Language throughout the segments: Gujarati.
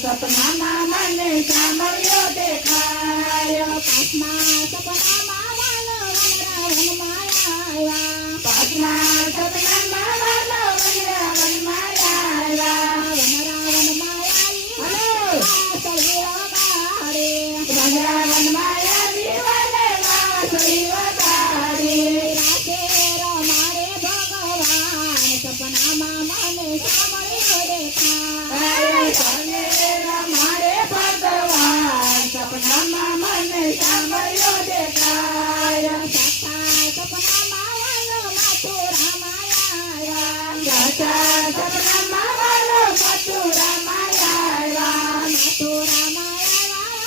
સપનામાં મને સાંભળ્યો દેખાયો પાછના સપનામાં વાલો વનરાવનમાં આવ્યા પાછના સપનામાં વાલો વનરાવનમાં આવ્યા વનરાવનમાં આવી વનરાવનમાં આવી વને વાસળી વગાડી રાતે રમાડે ભગવાન સપનામાં મને સાંભળ્યો દેખાયો સપનામાં મને સાંભળ્યો દેખાય સપનામાં વાલો મથુરામાં આવ્યા સપનામાં વાલો મથુરામાં આવ્યા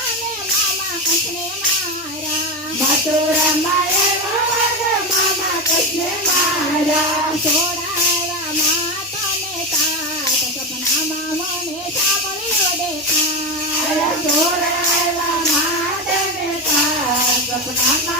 અને મામા કૃષ્ણે માર્યા મથુરામાં આવ્યા મામા કૃષ્ણે માર્યા છોડાવ્યા માતાને તાત સપનામાં મને સાંભળ્યો દેખાય સપનામાં